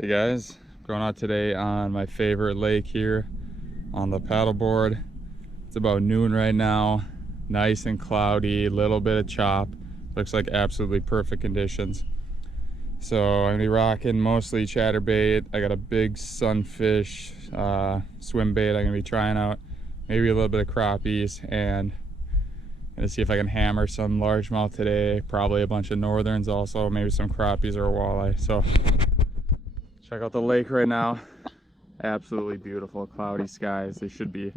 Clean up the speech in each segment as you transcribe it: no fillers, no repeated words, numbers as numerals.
Hey guys, going out today on my favorite lake here on the paddleboard. It's about noon right now, nice and cloudy, little bit of chop. Looks like absolutely perfect conditions. So I'm gonna be rocking mostly chatterbait. I got a big sunfish swim bait I'm gonna be trying out, maybe a little bit of crappies, and gonna see if I can hammer some largemouth today, probably a bunch of northerns also, maybe some crappies or a walleye. So check out the lake right now. Absolutely beautiful, cloudy skies. They should be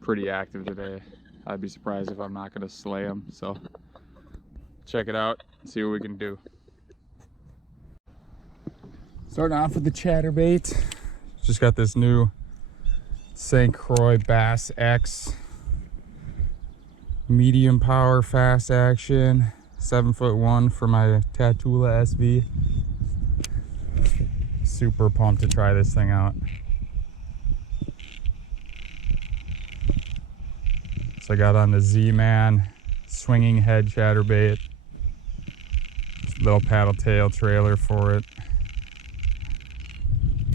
pretty active today. I'd be surprised if I'm not gonna slay them. So check it out, see what we can do. Starting off with the chatterbait. Just got this new St. Croix Bass X medium power fast action 7'1" for my Tatula SV. Super pumped to try this thing out. So I got on the Z-Man swinging head chatterbait. Little paddle tail trailer for it.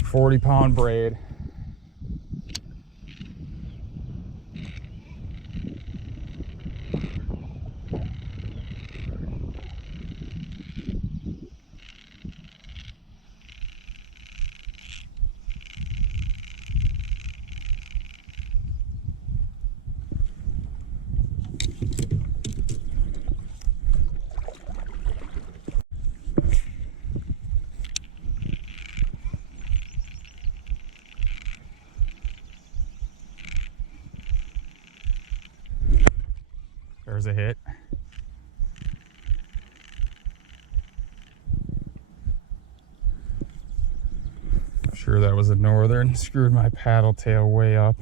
40-pound braid. There's a hit. I'm sure that was a northern. Screwed my paddle tail way up.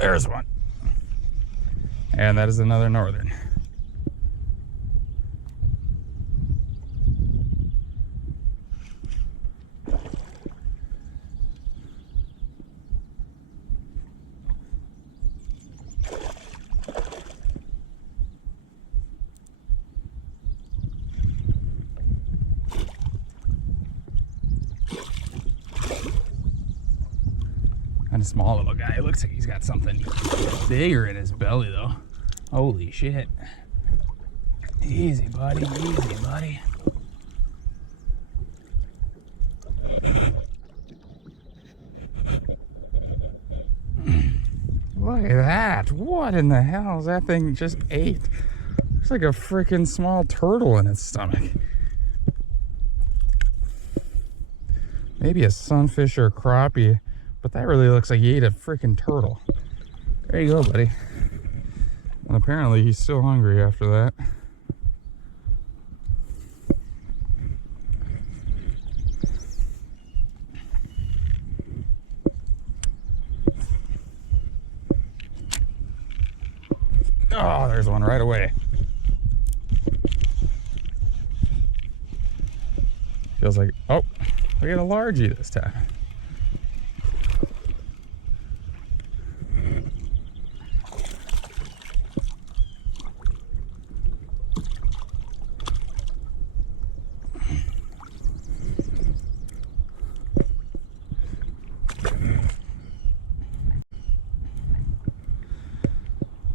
There's one. And that is another northern. Kind of small little guy. It looks like he's got something bigger in his belly though. Holy shit. Easy buddy, easy buddy. Look at that. What in the hell is that thing just ate? Looks like a freaking small turtle in its stomach. Maybe a sunfish or a crappie. But that really looks like he ate a freaking turtle. There you go, buddy. And apparently he's still hungry after that. Oh, there's one right away. Feels like, oh, we got a largie this time.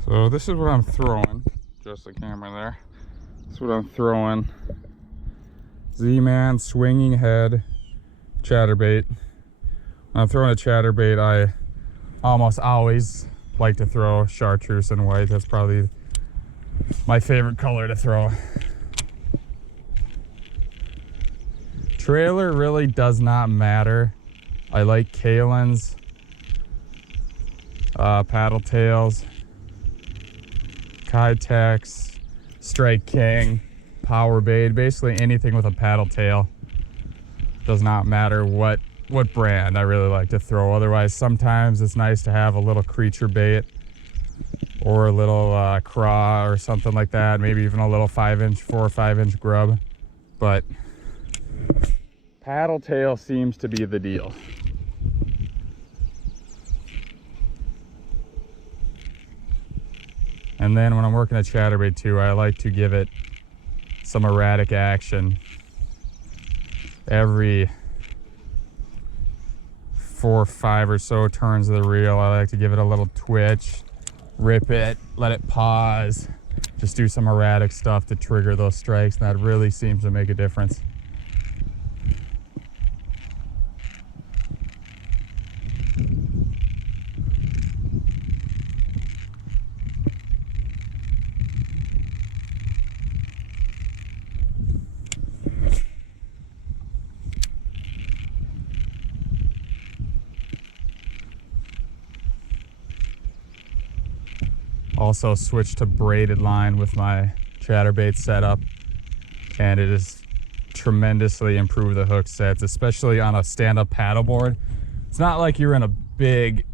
So this is what I'm throwing. Just the camera there. This is what I'm throwing. Z-Man swinging head chatterbait. When I'm throwing a chatterbait, I almost always like to throw chartreuse and white. That's probably my favorite color to throw. Trailer really does not matter. I like Kalins, paddle tails, Tide Tex, Strike King, Power Bait, basically anything with a paddle tail. Does not matter what brand I really like to throw. Otherwise, sometimes it's nice to have a little creature bait or a little craw or something like that. Maybe even a little 4 or 5 inch grub. But paddle tail seems to be the deal. And then when I'm working a chatterbait too, I like to give it some erratic action. Every 4 or 5 or so turns of the reel, I like to give it a little twitch, rip it, let it pause, just do some erratic stuff to trigger those strikes, and that really seems to make a difference. Also switched to braided line with my chatterbait setup, and it has tremendously improved the hook sets, especially on a stand-up paddleboard. It's not like you're in a big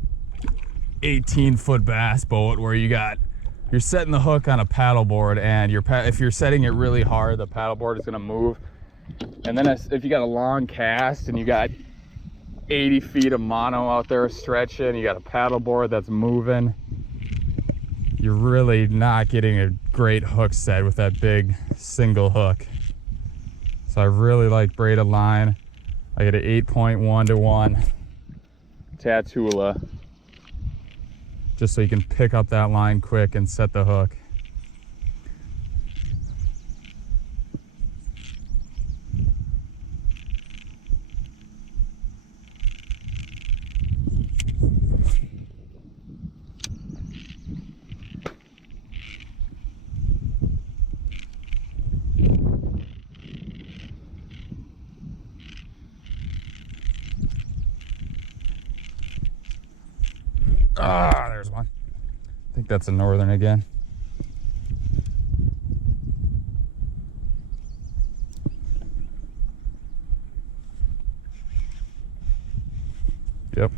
18-foot bass boat where you're setting the hook on a paddleboard, and if you're setting it really hard, the paddleboard is going to move. And then if you got a long cast and you got 80 feet of mono out there stretching, you got a paddleboard that's moving, you're really not getting a great hook set with that big single hook. So I really like braided line. I get an 8.1-to-1 Tatula, just so you can pick up that line quick and set the hook. Ah, there's one. I think that's a northern again. Yep.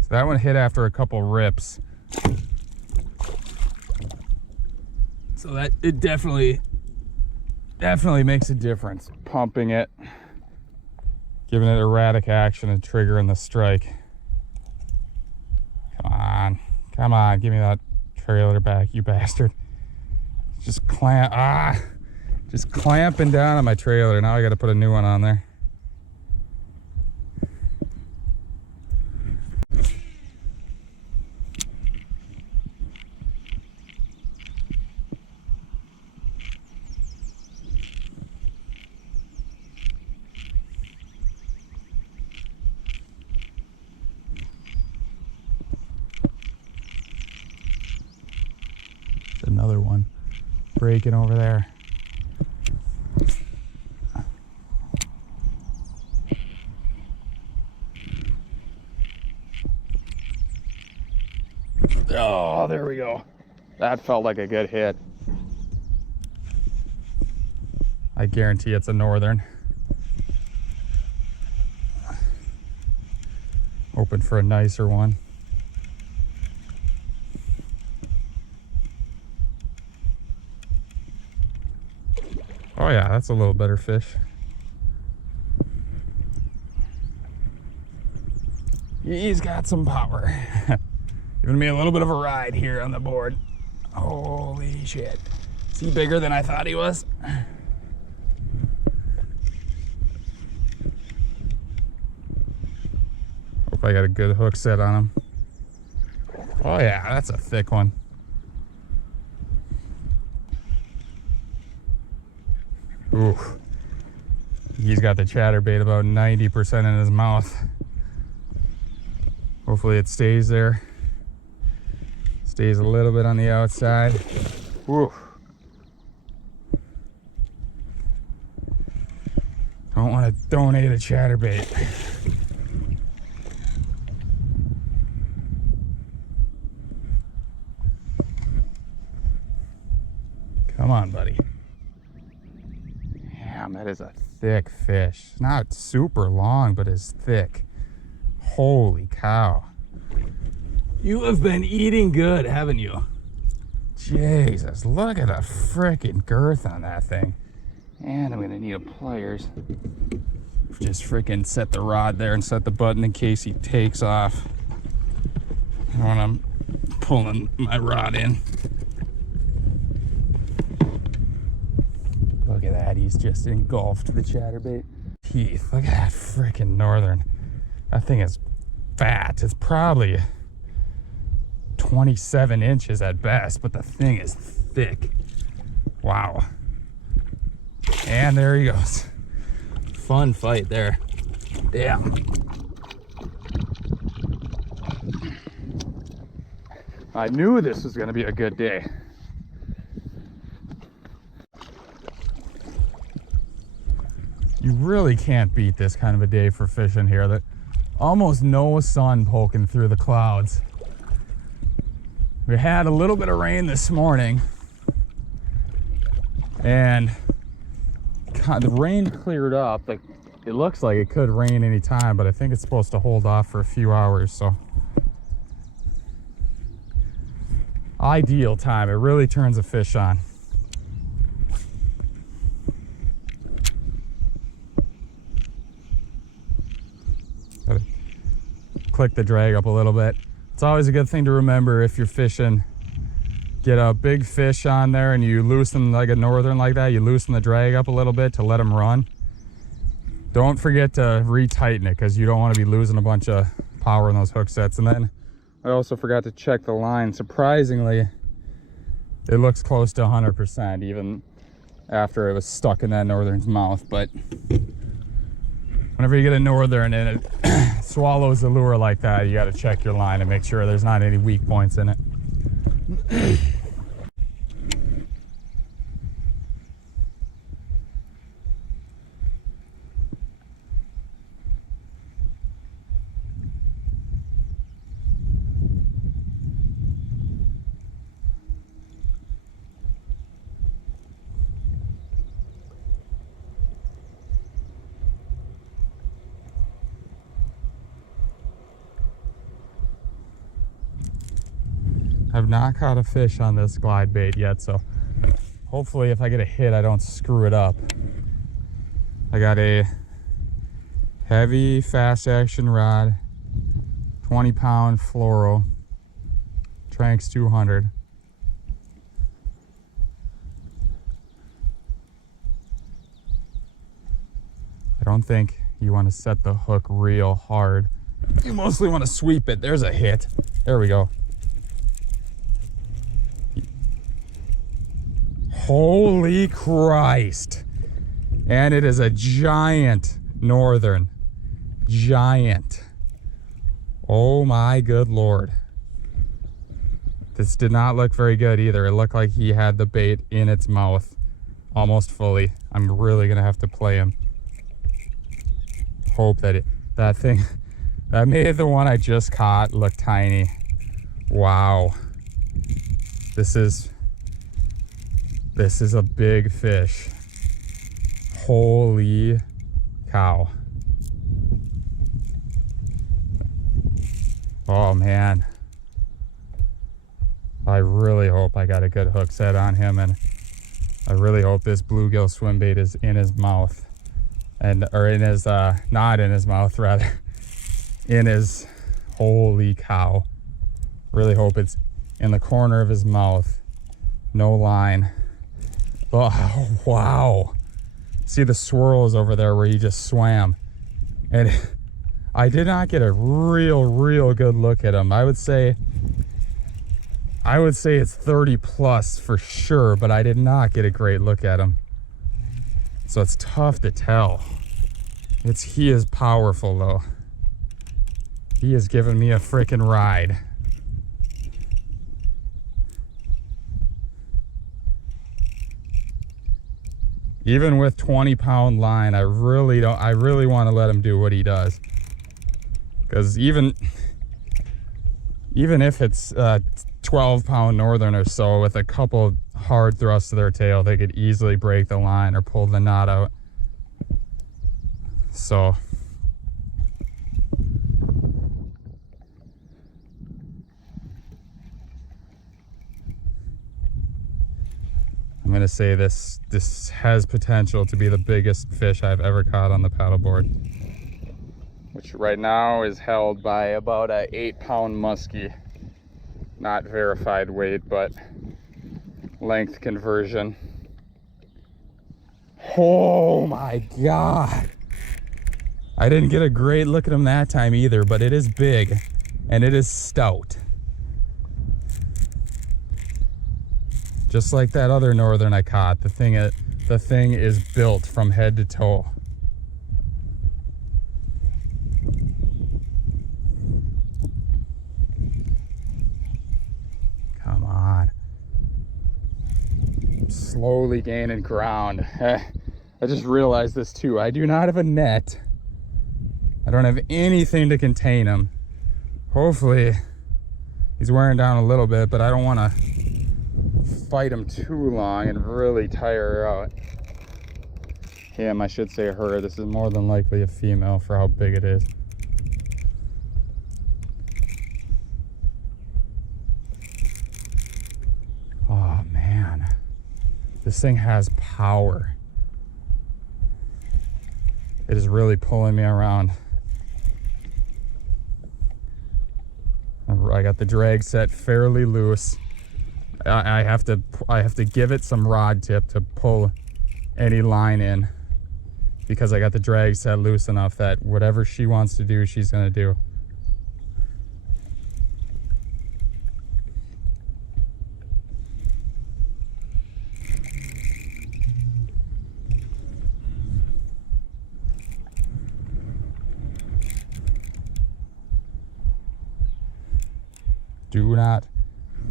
So that one hit after a couple rips. So that it definitely makes a difference. Pumping it, giving it erratic action and triggering the strike. Come on, give me that trailer back, you bastard. Just clamping down on my trailer. Now I got to put a new one on there. Another one breaking over there. Oh, there we go. That felt like a good hit. I guarantee it's a northern. Hoping for a nicer one. Oh yeah, that's a little better fish. He's got some power. Giving me a little bit of a ride here on the board. Holy shit. Is he bigger than I thought he was? Hope I got a good hook set on him. Oh yeah, that's a thick one. Ooh, he's got the chatterbait about 90% in his mouth. Hopefully it stays there. Stays a little bit on the outside. Ooh. don't want to donate a chatterbait. Come on, buddy. Damn, that is a thick fish. Not super long, but it's thick. Holy cow. You have been eating good, haven't you? Jesus, look at the frickin' girth on that thing. And I'm gonna need a pliers. Just frickin' set the rod there and set the button in case he takes off. When I'm pulling my rod in. Look at that, he's just engulfed the chatterbait. Teeth, look at that frickin' northern. That thing is fat. It's probably 27 inches at best, but the thing is thick. Wow. And there he goes. Fun fight there. Damn. I knew this was gonna be a good day. You really can't beat this kind of a day for fishing here. That almost no sun poking through the clouds. We had a little bit of rain this morning, and the rain cleared up. Like, it looks like it could rain any time, but I think it's supposed to hold off for a few hours, so ideal time. It really turns a fish on. Gotta click the drag up a little bit. It's always a good thing to remember if you're fishing. Get a big fish on there and you loosen, like a northern like that, you loosen the drag up a little bit to let them run. Don't forget to retighten it, because you don't want to be losing a bunch of power in those hook sets. And then I also forgot to check the line. Surprisingly, it looks close to 100% even after it was stuck in that northern's mouth. But whenever you get a northern and it swallows the lure like that, you got to check your line and make sure there's not any weak points in it. I've not caught a fish on this glide bait yet, so hopefully if I get a hit, I don't screw it up. I got a heavy fast action rod, 20-pound fluoro, Tranx 200. I don't think you want to set the hook real hard. You mostly want to sweep it. There's a hit. There we go. Holy Christ. And it is a giant northern. Giant. Oh my good Lord. This did not look very good either. It looked like he had the bait in its mouth almost fully. I'm really gonna have to play him. Hope that that thing, that made the one I just caught look tiny. Wow. This is a big fish. Holy cow. Oh man. I really hope I got a good hook set on him, and I really hope this bluegill swim bait is in his mouth. Or in his, not in his mouth rather. In his, holy cow. Really hope it's in the corner of his mouth. No line. Oh, wow. See the swirls over there where he just swam. And I did not get a real good look at him. I would say it's 30 plus for sure, but I did not get a great look at him. So it's tough to tell. He is powerful though. He has given me a freaking ride. Even with 20-pound line, I really want to let him do what he does. Because even if it's 12-pound northern or so, with a couple hard thrusts to their tail, they could easily break the line or pull the knot out. So I'm gonna say this has potential to be the biggest fish I've ever caught on the paddleboard, which right now is held by about a 8-pound muskie. Not verified weight, but length conversion. Oh my God. I didn't get a great look at him that time either, but it is big and it is stout. Just like that other northern I caught, the thing is built from head to toe. Come on. I'm slowly gaining ground. I just realized this too. I do not have a net. I don't have anything to contain him. Hopefully he's wearing down a little bit, but I don't want to fight him too long and really tire her out. Him, I should say her. This is more than likely a female for how big it is. Oh man, this thing has power. It is really pulling me around. I got the drag set fairly loose. I have to give it some rod tip to pull any line in, because I got the drag set loose enough that whatever she wants to do, she's gonna do. Do not.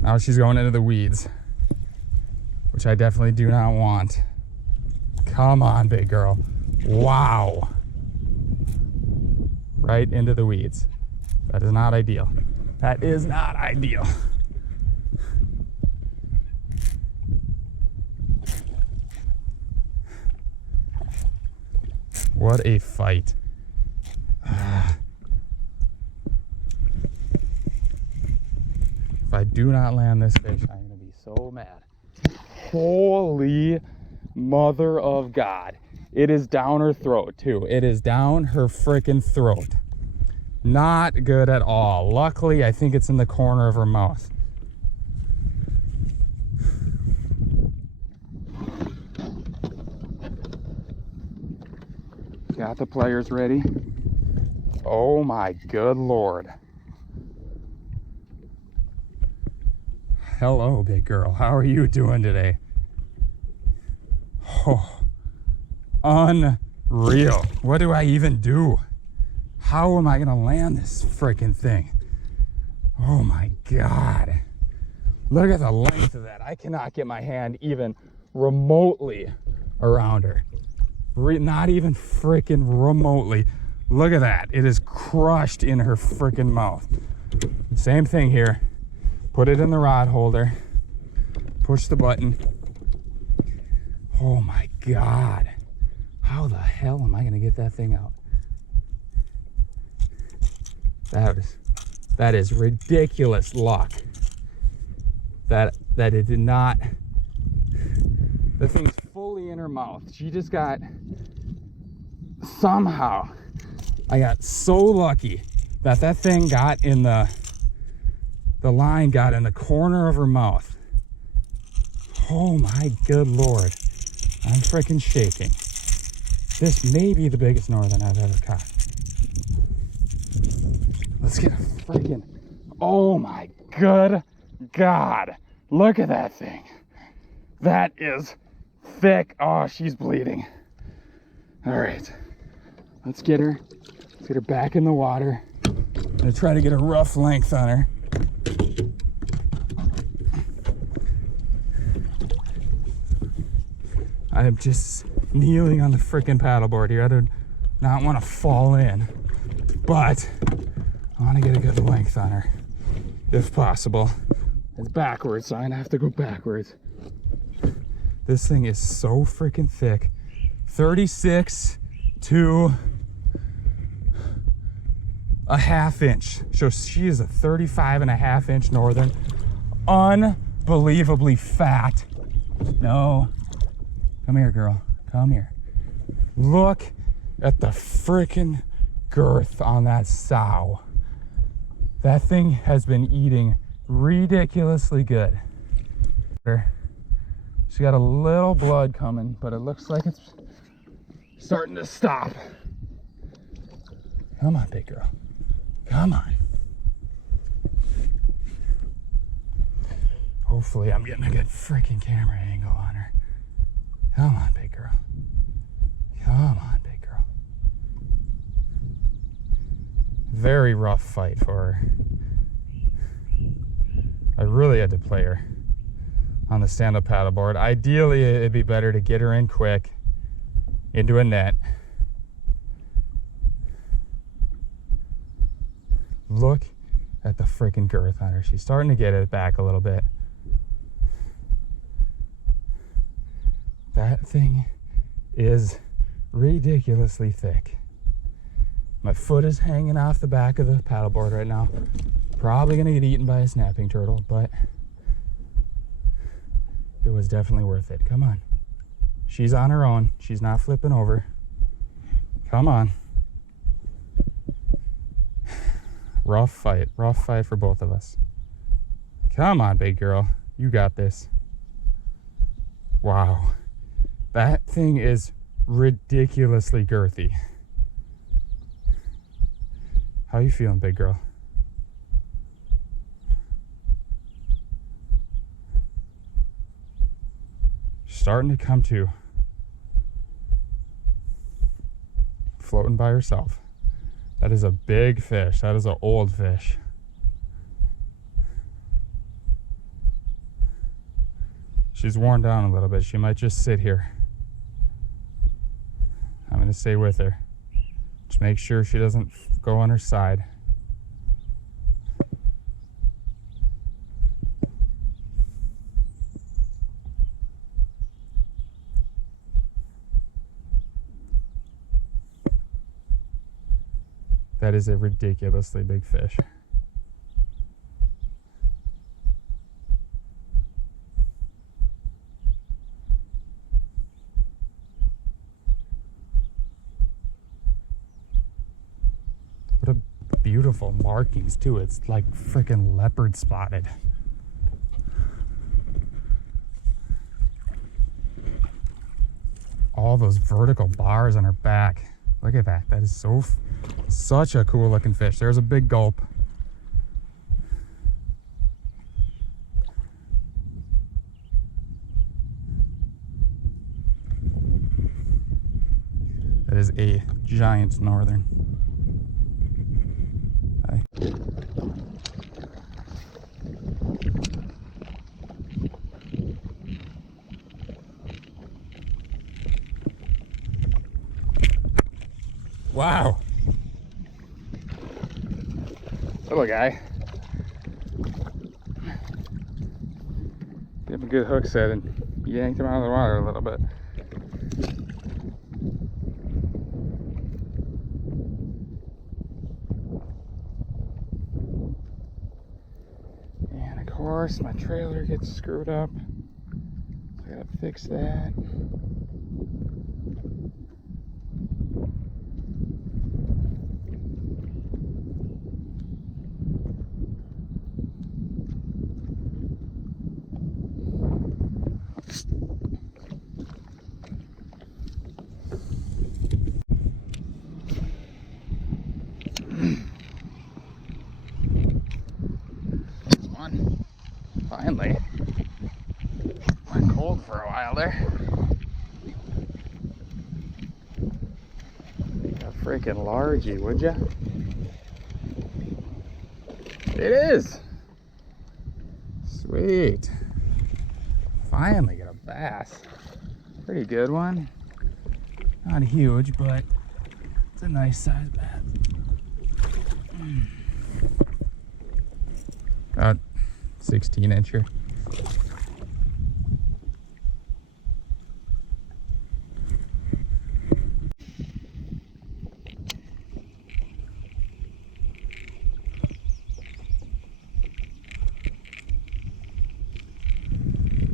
Now she's going into the weeds, which I definitely do not want. Come on, big girl. Wow. Right into the weeds. That is not ideal. That is not ideal. What a fight. If I do not land this fish, I'm gonna be so mad. Holy mother of God. It is down her throat too. It is down her freaking throat. Not good at all. Luckily, I think it's in the corner of her mouth. Got the players ready. Oh my good Lord. Hello, big girl. How are you doing today? Oh, unreal. What do I even do? How am I gonna land this freaking thing? Oh my God. Look at the length of that. I cannot get my hand even remotely around her. Not even freaking remotely. Look at that. It is crushed in her freaking mouth. Same thing here. Put it in the rod holder. Push the button. Oh my God. How the hell am I gonna get that thing out? That is ridiculous luck. That it did not. The thing's fully in her mouth. She just got, somehow, I got so lucky that thing got in the line got in the corner of her mouth. Oh my good Lord. I'm freaking shaking. This may be the biggest northern I've ever caught. Let's get a freaking, oh my good God. Look at that thing. That is thick. Oh, she's bleeding. All right, let's get her back in the water. I'm gonna try to get a rough length on her. I'm just kneeling on the freaking paddleboard here. I do not want to fall in, but I want to get a good length on her if possible. It's backwards, so I'm gonna have to go backwards. This thing is so freaking thick. 36 to a ½ inch. So she is a 35.5 inch northern. Unbelievably fat. No. Come here, girl. Come here. Look at the freaking girth on that sow. That thing has been eating ridiculously good. She got a little blood coming, but it looks like it's starting to stop. Come on, big girl. Come on. Hopefully I'm getting a good freaking camera angle on her. Come on, big girl. Come on, big girl. Very rough fight for her. I really had to play her on the stand-up paddleboard. Ideally, it'd be better to get her in quick into a net. Look at the freaking girth on her. She's starting to get it back a little bit. That thing is ridiculously thick. My foot is hanging off the back of the paddleboard right now. Probably gonna get eaten by a snapping turtle, but it was definitely worth it. Come on. She's on her own. She's not flipping over. Come on. Rough fight for both of us. Come on, big girl. You got this. Wow. That thing is ridiculously girthy. How you feeling, big girl? Starting to come to. Floating by herself. That is a big fish. That is an old fish. She's worn down a little bit. She might just sit here. I'm going to stay with her. Just make sure she doesn't go on her side. That is a ridiculously big fish. What a beautiful markings too. It's like freaking leopard spotted. All those vertical bars on her back. Look at that. That is such a cool looking fish. There's a big gulp. That is a giant northern. Hi. Wow. Little guy. Give him a good hook set and yanked him out of the water a little bit. And of course my trailer gets screwed up. So I gotta fix that. Finally. Went cold for a while there. A freaking largie, would ya? It is! Sweet. Finally got a bass. Pretty good one. Not huge, but it's a nice size bass. About 16-incher.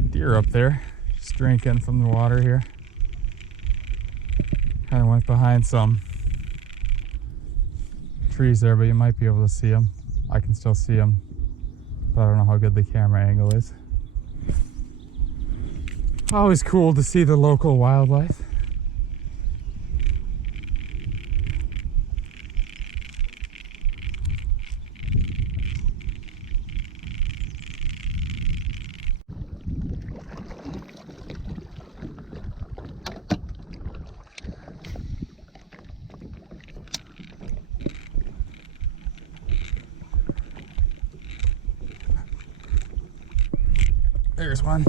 Deer up there, just drinking from the water here. Kind of went behind some trees there, but you might be able to see them. I can still see them, but I don't know how good the camera angle is. Always cool to see the local wildlife. There's one.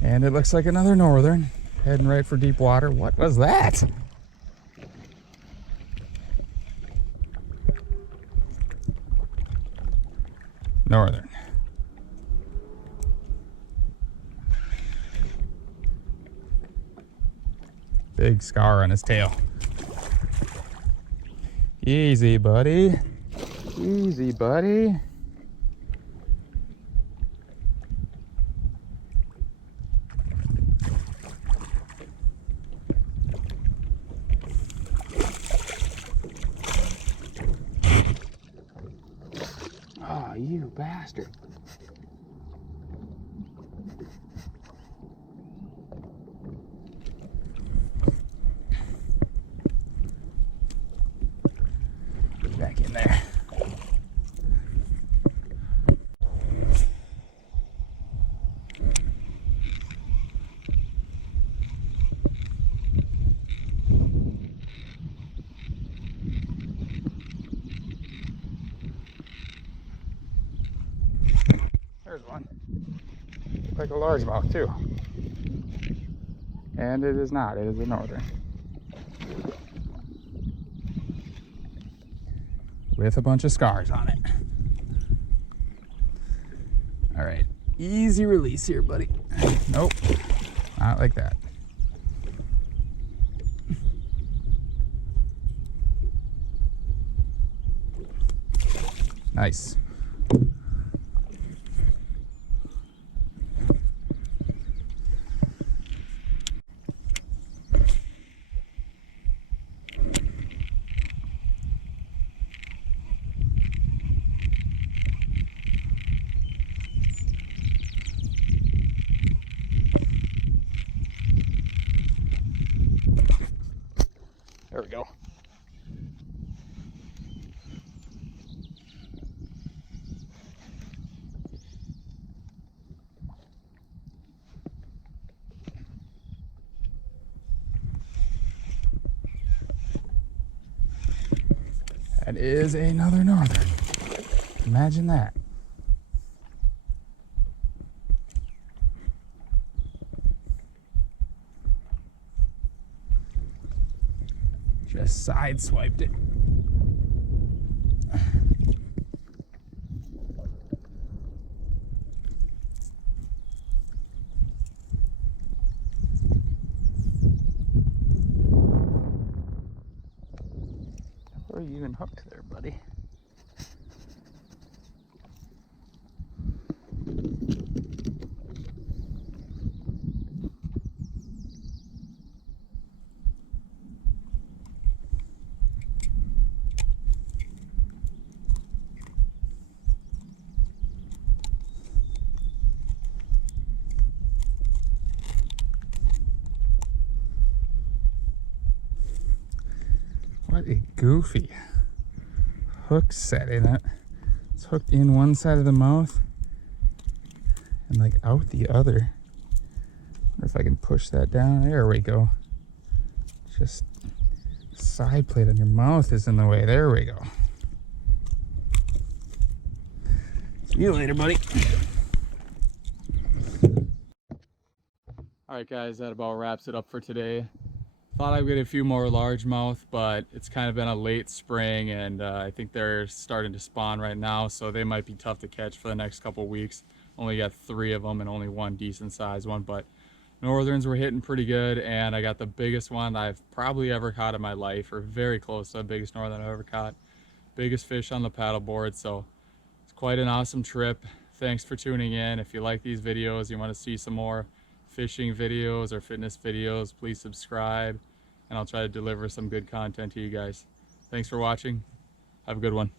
And it looks like another northern, heading right for deep water. What was that? Northern. Big scar on his tail. Easy, buddy. Easy, buddy. Oh, you bastard. Back in there. There's one. Like a largemouth too. And it is not, it is a northern. With a bunch of scars on it. Alright, easy release here, buddy. Nope, not like that. Nice. There we go. That is another northern. Imagine that. Just sideswiped it. Where are you even hooked there, buddy? What a goofy hook setting. It's hooked in one side of the mouth and like out the other. I wonder if I can push that down. There we go. Just side plate on your mouth is in the way. There we go. See you later, buddy. Alright guys, that about wraps it up for today. Thought I'd get a few more largemouth, but it's kind of been a late spring, and I think they're starting to spawn right now, so they might be tough to catch for the next couple weeks. Only got 3 of them and only one decent sized one, but northerns were hitting pretty good, and I got the biggest one I've probably ever caught in my life, or very close to the biggest northern I've ever caught. Biggest fish on the paddleboard, so it's quite an awesome trip. Thanks for tuning in. If you like these videos, you want to see some more fishing videos or fitness videos, please subscribe, and I'll try to deliver some good content to you guys. Thanks for watching. Have a good one.